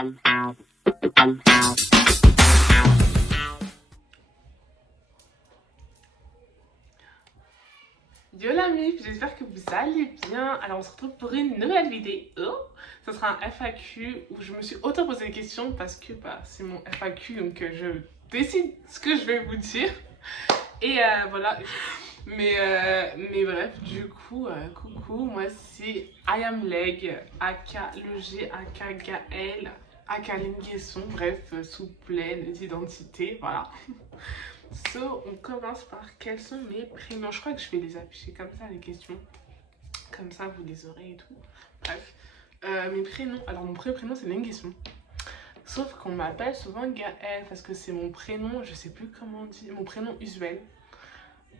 Yo la mif, j'espère que vous allez bien. Alors on se retrouve pour une nouvelle vidéo. Ce sera un FAQ où je me suis auto posé des questions parce que c'est mon FAQ, donc je décide ce que je vais vous dire. Et voilà. Mais bref, du coup, coucou, moi c'est I am Leg, aka le G, aka Gaël, aka Linguesson, bref, sous pleine d'identité, voilà. So, on commence par quels sont mes prénoms. Je crois que je vais les afficher comme ça, les questions. Comme ça, vous les aurez et tout. Bref. Mes prénoms. Alors, mon premier prénom, c'est Linguesson. Sauf qu'on m'appelle souvent Gaël parce que c'est mon prénom, je sais plus comment on dit, mon prénom usuel.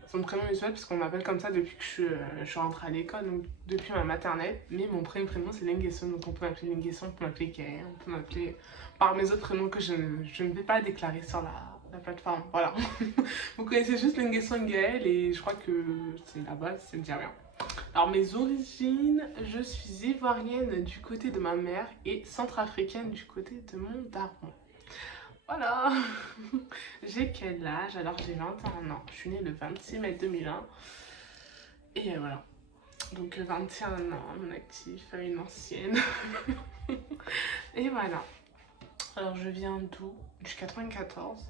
C'est mon prénom usuel parce qu'on m'appelle comme ça depuis que je suis rentrée à l'école, donc depuis ma maternelle. Mais mon premier prénom, c'est Linguesson. Donc, on peut m'appeler Linguesson, on peut m'appeler Gaël, on peut m'appeler par mes autres prénoms que je ne vais pas déclarer sur la plateforme. Voilà. Vous connaissez juste Linguesson Gaël et je crois que c'est la base, ça ne dit rien. Alors mes origines, je suis ivoirienne du côté de ma mère et centrafricaine du côté de mon daron. Voilà. J'ai quel âge? Alors j'ai 21 ans. Je suis née le 26 mai 2001. Et voilà. Donc 21 ans, mon actif, une ancienne. Et voilà. Alors je viens d'où? Du 94.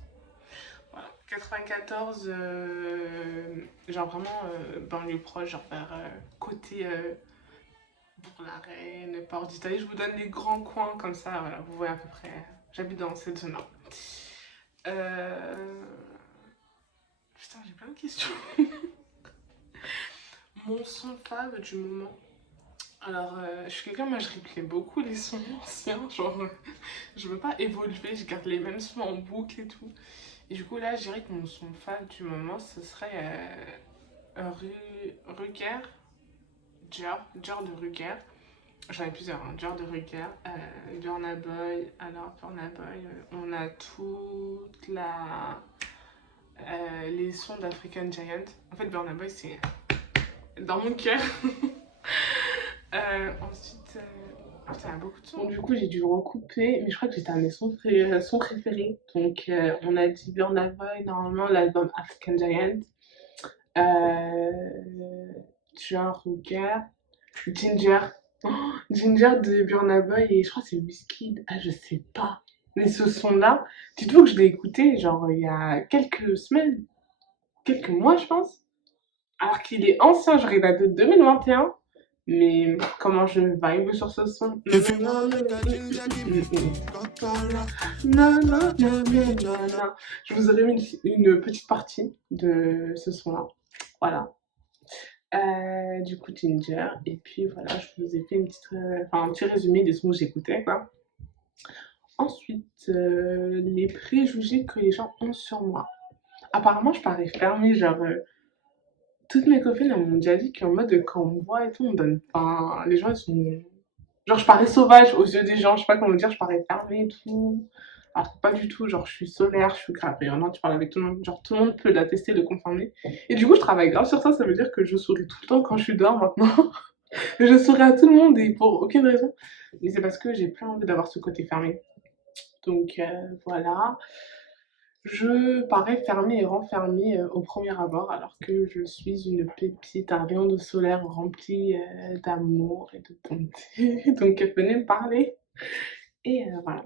Voilà, 94, genre vraiment banlieue proche, genre vers côté Bourg-la-Reine, Port d'Italie. Je vous donne les grands coins comme ça, voilà, vous voyez à peu près. J'habite dans cette zone-là. Euh... Putain, j'ai plein de questions. Mon son fave du moment. Alors, je suis quelqu'un, moi je replay beaucoup les sons anciens, genre je veux pas évoluer, je garde les mêmes sons en boucle et tout. Et du coup, là, je dirais que mon son fan du moment, ce serait Ruger, Dior de Ruger. J'en ai plusieurs, hein. Dior de Ruger, Burna Boy. Alors, Burna Boy, on a toute la. Les sons d'African Giant. En fait, Burna Boy, c'est dans mon cœur. Ensuite. Putain, il y a beaucoup de sons. Bon, du coup, j'ai dû recouper, mais je crois que j'étais à mes sons préférés. Donc, on a dit Burna Boy, normalement, l'album African Giant. Genre, regarde. Ginger. Oh, Ginger de Burna Boy et je crois que c'est Wizkid. Ah, je sais pas. Mais ce son-là, dites-vous que je l'ai écouté, genre, il y a quelques semaines, quelques mois, je pense. Alors qu'il est ancien, genre, il date de 2021. Mais comment je vibe sur ce son. Non, non, non, non, non. Je vous aurais mis une petite partie de ce son-là. Voilà. Du coup, Ginger. Et puis voilà, je vous ai fait un petit résumé des sons que j'écoutais, quoi. Ensuite, les préjugés que les gens ont sur moi. Apparemment, je parais fermée, genre, toutes mes copines elles m'ont déjà dit qu'en mode, quand on me voit et tout, on donne pas. Les gens, ils sont. Genre, je parais sauvage aux yeux des gens, je sais pas comment dire, je parais fermée et tout. Alors que pas du tout, genre, je suis solaire, je suis grave rayonnante, tu parles avec tout le monde, genre, tout le monde peut l'attester, le confirmer. Et du coup, je travaille grave sur ça veut dire que je souris tout le temps quand je suis dehors maintenant. Je souris à tout le monde et pour aucune raison. Mais c'est parce que j'ai plus envie d'avoir ce côté fermé. Donc voilà. Je parais fermée et renfermée au premier abord, alors que je suis une pépite, un rayon de solaire rempli d'amour et de bonté. Donc venez me parler. Et voilà.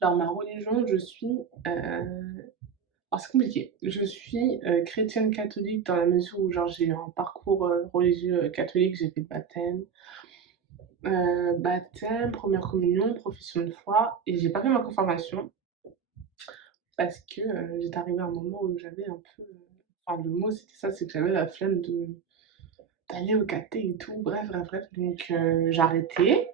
Alors ma religion, je suis. Alors c'est compliqué. Je suis chrétienne catholique dans la mesure où genre j'ai un parcours religieux catholique, j'ai fait le baptême. Baptême, première communion, profession de foi, et j'ai pas fait ma confirmation parce que j'étais arrivée à un moment où j'avais un peu. Enfin, le mot c'était ça, c'est que j'avais la flemme d'aller au caté et tout. Bref, bref, bref. Donc j'ai arrêté,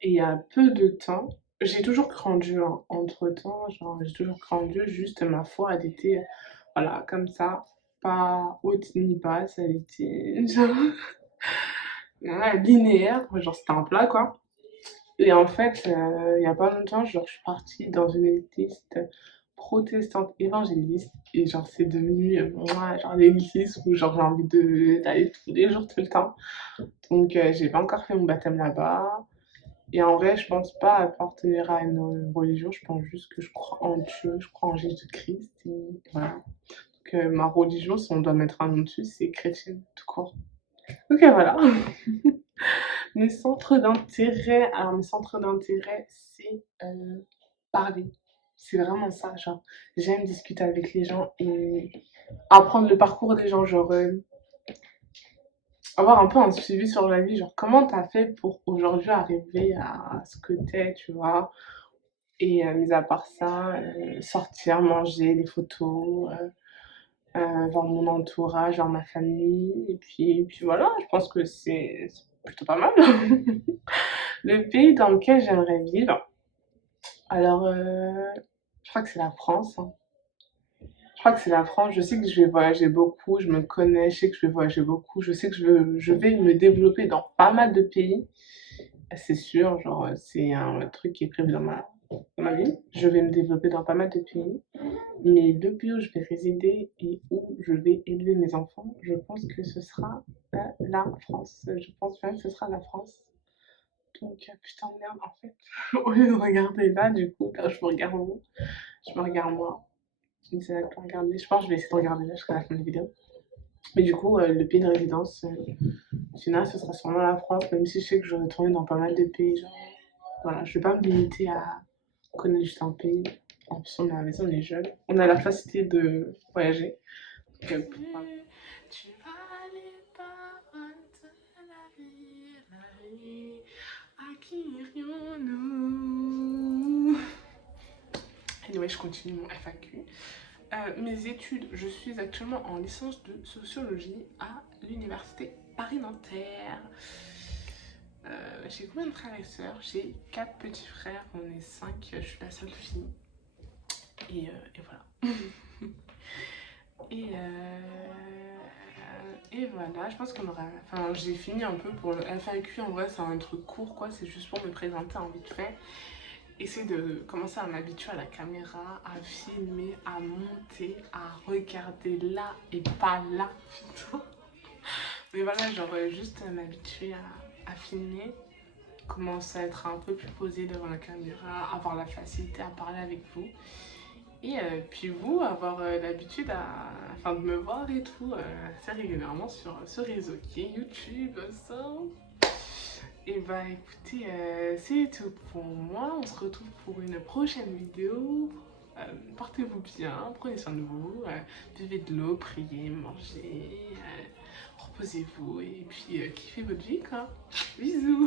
et il y a peu de temps, j'ai toujours cru en Dieu, hein. Entre temps, genre, j'ai toujours cru en Dieu, juste ma foi, elle était, voilà, comme ça, pas haute ni basse, elle était genre, linéaire, genre c'était un plat quoi. Et en fait, il y a pas longtemps, genre, je suis partie dans une église protestante évangéliste et genre c'est devenu moi genre l'église où genre j'ai envie d'aller tous les jours tout le temps. Donc j'ai pas encore fait mon baptême là-bas. Et en vrai, je pense pas appartenir à une religion, je pense juste que je crois en Dieu, je crois en Jésus-Christ. Et voilà. Donc, ma religion, si on doit mettre un nom dessus, c'est chrétienne, tout court. Donc voilà. Mes centres d'intérêt, alors mes centres d'intérêt, c'est parler. C'est vraiment ça, genre, j'aime discuter avec les gens et apprendre le parcours des gens, genre, avoir un peu un suivi sur la vie, genre, comment t'as fait pour aujourd'hui arriver à ce que t'es, tu vois. Et mis à part ça, sortir, manger, des photos, voir mon entourage, voir ma famille, et puis voilà, je pense que c'est plutôt pas mal. Le pays dans lequel j'aimerais vivre, alors, je crois que c'est la France, hein. Je crois que c'est la France. Je sais que je vais voyager beaucoup, je me connais, je sais que je vais voyager beaucoup, je sais que je vais me développer dans pas mal de pays, c'est sûr, genre, c'est un truc qui est prévu dans ma vie. Je vais me développer dans pas mal de pays, mais le pays où je vais résider et où je vais élever mes enfants, je pense que ce sera la France. Je pense bien que ce sera la France. Donc, putain de merde, en fait. Au lieu de regarder là, du coup, là, je me regarde où? Je me regarde moi. C'est là que je vais regarder. Je pense que je vais essayer de regarder là jusqu'à la fin de la vidéo. Mais du coup, le pays de résidence, au final, ce sera sûrement la France, même si je sais que je vais retourner dans pas mal de pays. Genre, voilà, je vais pas me limiter à connaître juste un pays. En plus, on est à la maison, on est jeunes. On a la facilité de voyager. Donc, voilà. Tu vas les paroles de la vie, à qui irions-nous? Anyway, je continue mon FAQ. Mes études, je suis actuellement en licence de sociologie à l'université Paris-Nanterre. J'ai combien de frères et sœurs? J'ai 4 petits frères, on est 5, je suis la seule fille. Et voilà. Et voilà, je pense qu'on aura. Enfin, j'ai fini un peu pour le FAQ. En vrai, c'est un truc court, quoi. C'est juste pour me présenter en vite fait. Essayer de commencer à m'habituer à la caméra, à filmer, à monter, à regarder là et pas là, putain. Mais voilà, genre juste m'habituer à filmer, commencer à être un peu plus posée devant la caméra, avoir la facilité à parler avec vous. Et puis vous, avoir l'habitude enfin, de me voir et tout assez régulièrement sur ce réseau qui est YouTube, ça. Et bah écoutez, c'est tout pour moi. On se retrouve pour une prochaine vidéo. Portez-vous bien, prenez soin de vous, buvez de l'eau, priez, mangez, reposez-vous et puis kiffez votre vie quoi. Bisous!